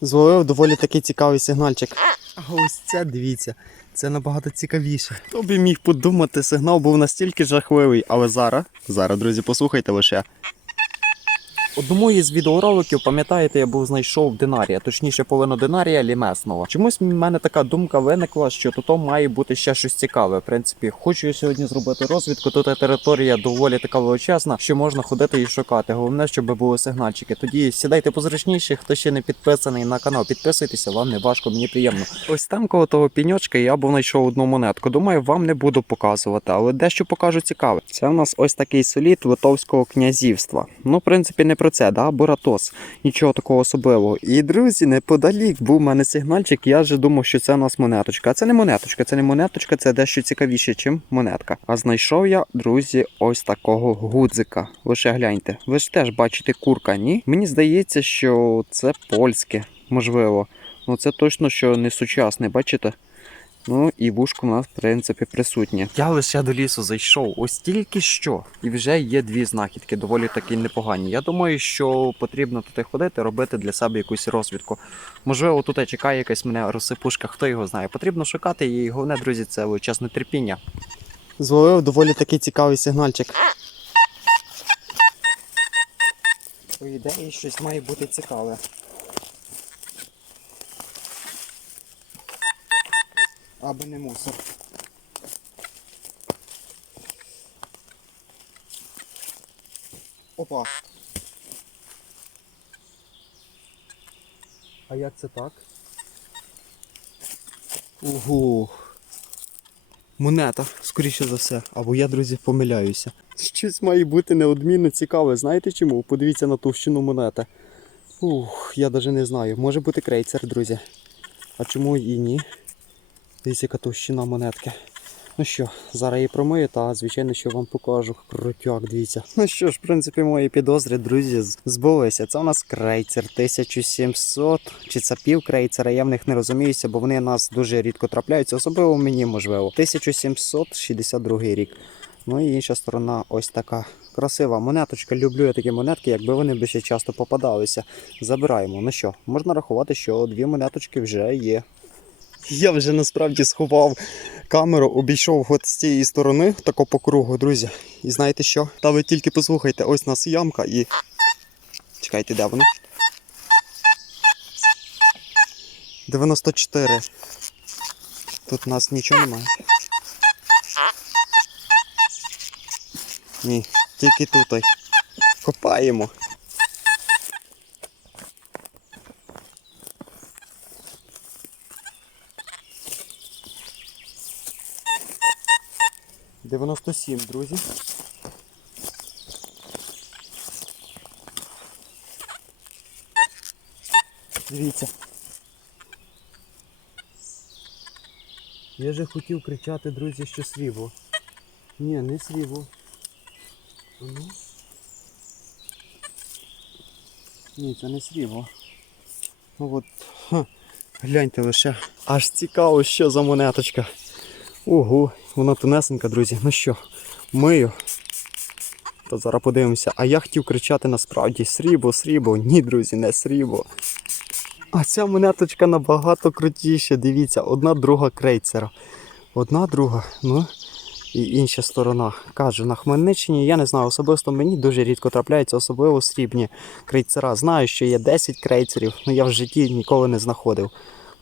Зловив доволі такий цікавий сигнальчик. А ось це дивіться, це набагато цікавіше. Хто би міг подумати, сигнал був настільки жахливий, але зараз, зараз, друзі, послухайте лише. Одному із відеороликів, пам'ятаєте, я був знайшов динарія, точніше половину динарія лімесного. Чомусь в мене така думка виникла, що тут має бути ще щось цікаве. В принципі, хочу я сьогодні зробити розвідку. Тут територія доволі така величезна, що можна ходити і шукати. Головне, щоб були сигнальчики. Тоді сідайте позручніше, хто ще не підписаний на канал. Підписуйтеся, вам не важко, мені приємно. Ось там коло того піньочка я був знайшов одну монетку. Думаю, вам не буду показувати, але дещо покажу цікаве. Це в нас ось такий солід Литовського князівства. Ну, в принципі, не про це, да, Боратос. Нічого такого особливого. І друзі, неподалік був у мене сигнальчик. Я вже думав, що це у нас монеточка. А це не монеточка, це не монеточка, це дещо цікавіше, чим монетка. А знайшов я, друзі, ось такого гудзика. Лише гляньте. Ви ж теж бачите курка, ні? Мені здається, що це польське, можливо. Ну це точно що не сучасне, бачите? Ну і вушко в нас, в принципі, присутнє. Я лише до лісу зайшов ось тільки що, і вже є дві знахідки, доволі такі непогані. Я думаю, що потрібно туди ходити, робити для себе якусь розвідку. Можливо, тут чекає якась мене розсипушка, хто його знає. Потрібно шукати, і головне, друзі, це величезне терпіння. Зловив доволі такий цікавий сигнальчик. По ідеї, щось має бути цікаве. Аби не мусор. Опа. А як це так? Ого. Монета, скоріше за все. Або я, друзі, помиляюся. Щось має бути неодмінно цікаве. Знаєте чому? Подивіться на товщину монети. Ух, я навіть не знаю. Може бути крейцер, друзі. А чому і ні? Дивіться, яка товщина монетки. Ну що, зараз її промию та, звичайно, що вам покажу. Крутяк, дивіться. Ну що ж, в принципі, мої підозри, друзі, збулися. Це у нас крейцер 1700, чи це пів крейцера, я в них не розуміюся, бо вони нас дуже рідко трапляються, особливо мені можливо. 1762 рік. Ну і інша сторона ось така. Красива монеточка. Люблю я такі монетки, якби вони б ще часто попадалися. Забираємо. Ну що, можна рахувати, що дві монеточки вже є. Я вже насправді сховав камеру, обійшов от з цієї сторони, тако по кругу, друзі. І знаєте що? Та ви тільки послухайте, ось у нас ямка і. Чекайте, де вона? 94. Тут у нас нічого немає. Ні, тільки тут. Копаємо. Дев'яносто сім, друзі. Дивіться. Я же хотів кричати, друзі, що срібло. Ні, не срібло. Ну. Ні, це не срібло. Ну от, ха, гляньте лише. Аж цікаво, що за монеточка. Ого, вона тонесенька, друзі. Ну що, мию. То зараз подивимося. А я хотів кричати насправді срібло, срібло. Ні, друзі, не срібло. А ця монеточка набагато крутіша. Дивіться, одна друга крейцера. Одна друга, ну і інша сторона. Кажу, на Хмельниччині, я не знаю, особисто мені дуже рідко трапляються, особливо срібні крейцера. Знаю, що є 10 крейцерів, але я в житті ніколи не знаходив.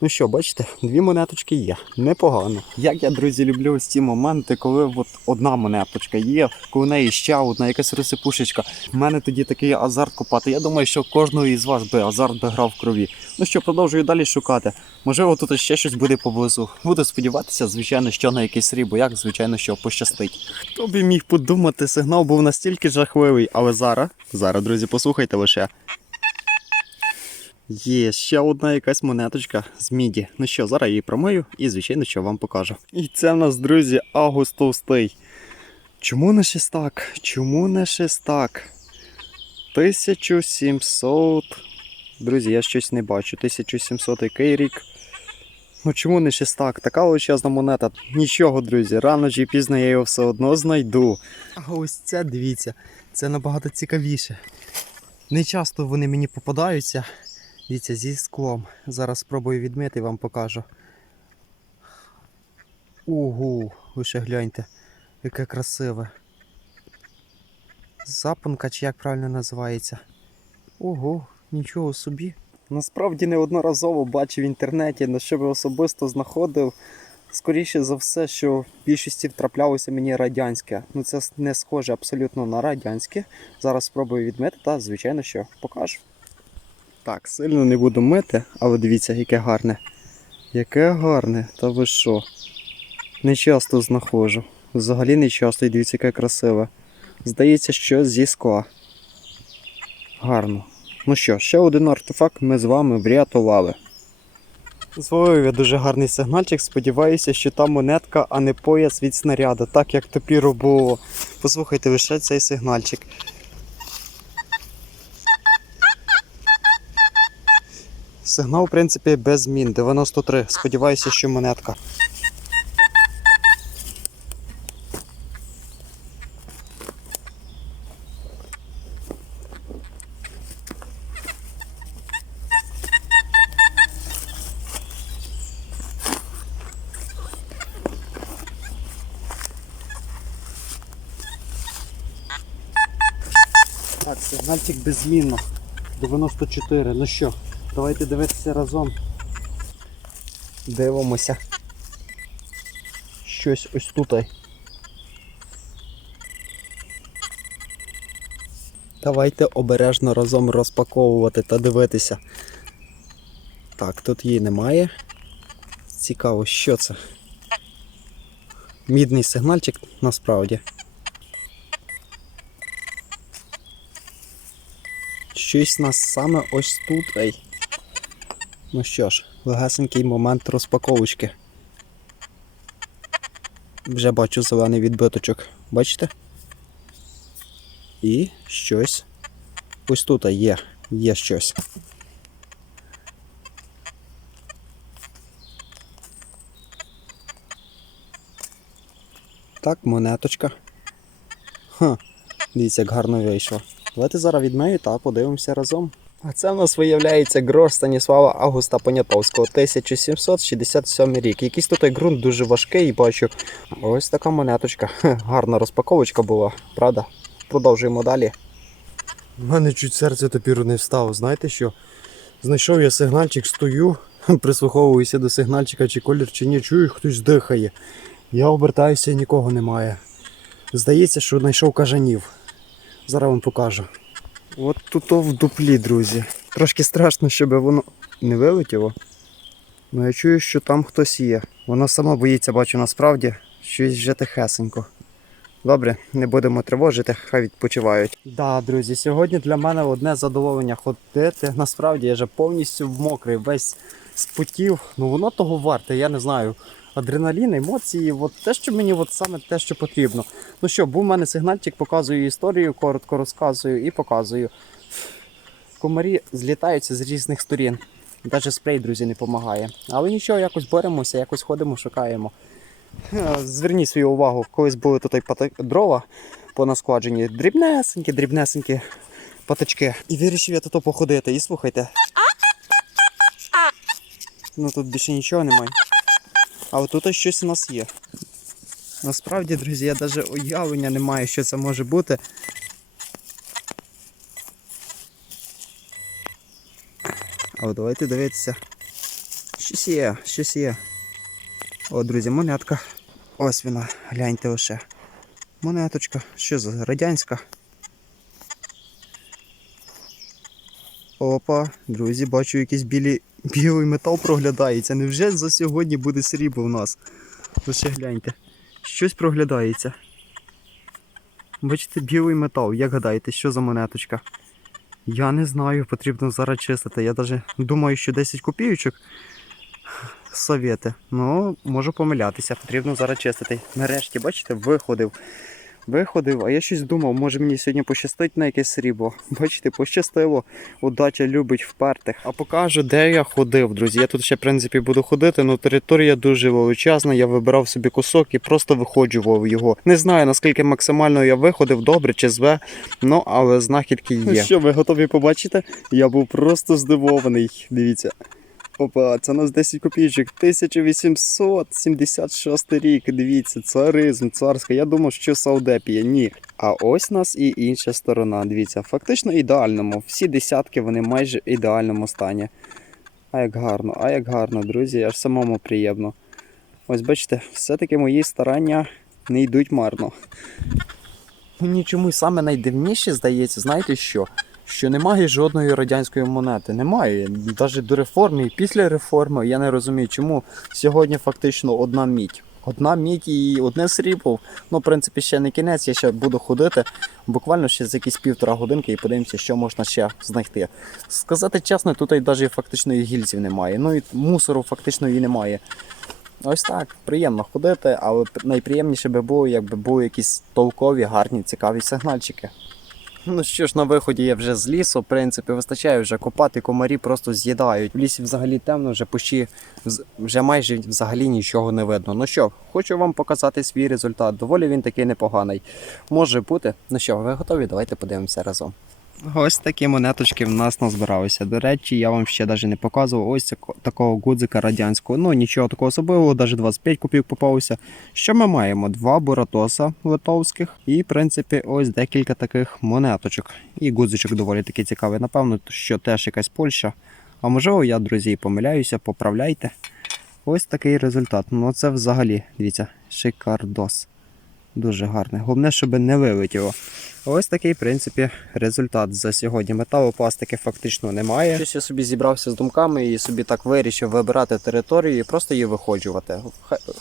Ну що, бачите, дві монеточки є. Непогано. Як я, друзі, люблю ось ці моменти, коли от одна монеточка є, коли в неї ще одна, якась розсипушечка. У мене тоді такий азарт копати. Я думаю, що кожного із вас би азарт би грав в крові. Ну що, продовжую далі шукати. Можливо, тут ще щось буде поблизу. Буду сподіватися, звичайно, що на якийсь рибу, як звичайно, що пощастить. Хто би міг подумати, сигнал був настільки жахливий, але зараз, зараз, друзі, послухайте лише. Є ще одна якась монеточка з міді. Ну що, зараз її промию і, звичайно, що вам покажу. І це в нас, друзі, Август Товстий. Чому не шестак? Чому не шестак? 1700. Друзі, я щось не бачу. 1700 який рік. Ну чому не шестак? Така величезна монета. Нічого, друзі, рано чи пізно я його все одно знайду. А ось це, дивіться, це набагато цікавіше. Не часто вони мені попадаються. Дивіться, зі склом. Зараз спробую відмити вам покажу. Угу, ви ще гляньте, яке красиве. Запонка, чи як правильно називається. Ого, нічого собі. Насправді неодноразово бачив в інтернеті, на що би особисто знаходив. Скоріше за все, що в більшості траплялося мені радянське. Ну це не схоже абсолютно на радянське. Зараз спробую відмити та, звичайно, що покажу. Так, сильно не буду мити, але дивіться, яке гарне. Яке гарне, та ви що? Не часто знаходжу. Взагалі не часто, і дивіться, яке красиве. Здається, що зі скла. Гарно. Ну що, ще один артефакт ми з вами врятували. Зловив я дуже гарний сигнальчик. Сподіваюся, що там монетка, а не пояс від снаряду, так як топіру було. Послухайте лише цей сигнальчик. Сигнал, в принципі, без змін. 93. Сподіваюся, що монетка. Так, сигнальчик беззмінно. 94. Ну що, давайте дивитися разом. Дивимося. Щось ось тут. Давайте обережно разом розпаковувати та дивитися. Так, тут її немає. Цікаво, що це. Мідний сигнальчик насправді. Щось нас саме ось тут. Ей. Ну що ж, легасенький момент розпаковочки. Вже бачу зелений відбиточок. Бачите? І щось. Ось тут є. Є щось. Так, монеточка. Ха, дивіться, як гарно вийшло. Давайте зараз відмию та подивимося разом. А це в нас виявляється грош Станіслава Августа Понятовського, 1767 рік. Якийсь тут ґрунт дуже важкий, бачу. Ось така монеточка. Гарна розпаковочка була, правда? Продовжуємо далі. У мене чуть серце тепер не встало. Знаєте що? Знайшов я сигнальчик, стою, прислуховуюся до сигнальчика, чи колір, чи ні, чую, хтось дихає. Я обертаюся і нікого немає. Здається, що знайшов кажанів. Зараз вам покажу. От тут в дуплі, друзі. Трошки страшно, щоб воно не вилетіло. Ну я чую, що там хтось є. Вона сама боїться, бачу насправді, щось вже тихесенько. Добре, не будемо тривожити, хай відпочивають. Так, да, друзі, сьогодні для мене одне задоволення ходити. Насправді я вже повністю мокрий, весь спотів. Ну воно того варте, я не знаю. Адреналін, емоції, от те, що мені от саме те, що потрібно. Ну що, був у мене сигнальчик, показую історію, коротко розказую і показую. Комарі злітаються з різних сторін. Навіть спрей, друзі, не допомагає. Але нічого, якось боремося, якось ходимо, шукаємо. Е, Зверніть свою увагу, колись були тут дрова по наскладженні. Дрібнесенькі, дрібнесенькі паточки. І вирішив я тут походити. І слухайте. Ну тут більше нічого немає. Але тут ось щось у нас є. Насправді, друзі, я навіть уявлення не маю, що це може бути. Але давайте дивитися. Щось є, щось є. О, друзі, монетка. Ось вона, гляньте лише. Монеточка. Що за радянська? Опа, друзі, бачу якийсь білі... білий метал проглядається. Невже за сьогодні буде срібло в нас? Лише гляньте. Щось проглядається. Бачите, білий метал. Як гадаєте, що за монеточка? Я не знаю, потрібно зараз чистити. Я навіть думаю, що 10 копійочок совєти. Ну, можу помилятися, потрібно зараз чистити. Нарешті, бачите, виходив. Виходив, а я щось думав, може мені сьогодні пощастить на якесь срібло. Бачите, пощастило. Удача любить впертих. А покажу, де я ходив, друзі. Я тут ще, в принципі, буду ходити, але територія дуже величезна. Я вибирав собі кусок і просто виходжував його. Не знаю, наскільки максимально я виходив, добре чи зве, ну але знахідки є. Що, ви готові побачити? Я був просто здивований. Дивіться. Опа, це у нас 10 копійочок, 1876 рік. Дивіться, царизм, царська. Я думав, що Саудепія. Ні. А ось нас і інша сторона. Дивіться, фактично ідеальному. Всі десятки вони майже в ідеальному стані. А як гарно, а як гарно, друзі, аж самому приємно. Ось бачите, все-таки мої старання не йдуть марно. Мені чомусь саме найдивніше здається, знаєте що? Що немає жодної радянської монети. Немає. Навіть до реформи і після реформи я не розумію, чому сьогодні фактично одна мідь. Одна мідь і одне срібло. Ну, в принципі, ще не кінець, я ще буду ходити. Буквально ще за якісь півтора годинки і подивимося, що можна ще знайти. Сказати чесно, тут і навіть фактично і гільзів немає. Ну і мусору фактично і немає. Ось так, приємно ходити, але найприємніше би було, якби були якісь толкові, гарні, цікаві сигнальчики. Ну що ж, на виході я вже з лісу, в принципі, вистачає вже копати, комарі просто з'їдають. В лісі взагалі темно, вже почти вже майже взагалі нічого не видно. Ну що, хочу вам показати свій результат. Доволі він такий непоганий. Може бути. Ну що, ви готові? Давайте подивимося разом. Ось такі монеточки в нас назбиралися. До речі, я вам ще навіть не показував ось такого гудзика радянського. Ну нічого такого особливого, навіть 25 копійок попалося. Що ми маємо? Два буратоса литовських і, в принципі, ось декілька таких монеточок. І гудзичок доволі таки цікавий. Напевно, що теж якась Польща. А можливо, я, друзі, помиляюся, поправляйте. Ось такий результат. Ну це взагалі, дивіться, шикардос. Дуже гарний. Головне, щоб не вилетіло. Ось такий, в принципі, результат за сьогодні. Металопластики фактично немає. Щось я собі зібрався з думками і собі так вирішив вибирати територію і просто її виходжувати.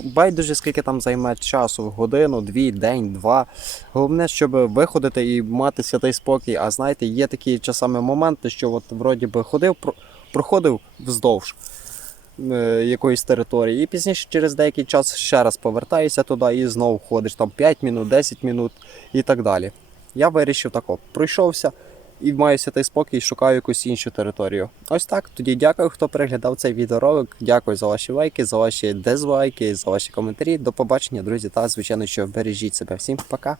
Байдуже, скільки там займе часу, годину, дві, день, два. Головне, щоб виходити і мати святий спокій. А знаєте, є такі часами моменти, що от вроді би ходив, про- проходив вздовж е, якоїсь території, і пізніше через деякий час ще раз повертаєшся туди і знову ходиш там 5 минут, 10 минут і так далі. Я вирішив тако, пройшовся і маю святий спокій, шукаю якусь іншу територію. Ось так. Тоді дякую, хто переглядав цей відеоролик. Дякую за ваші лайки, за ваші дизлайки, за ваші коментарі. До побачення, друзі, та звичайно, що бережіть себе. Всім пока.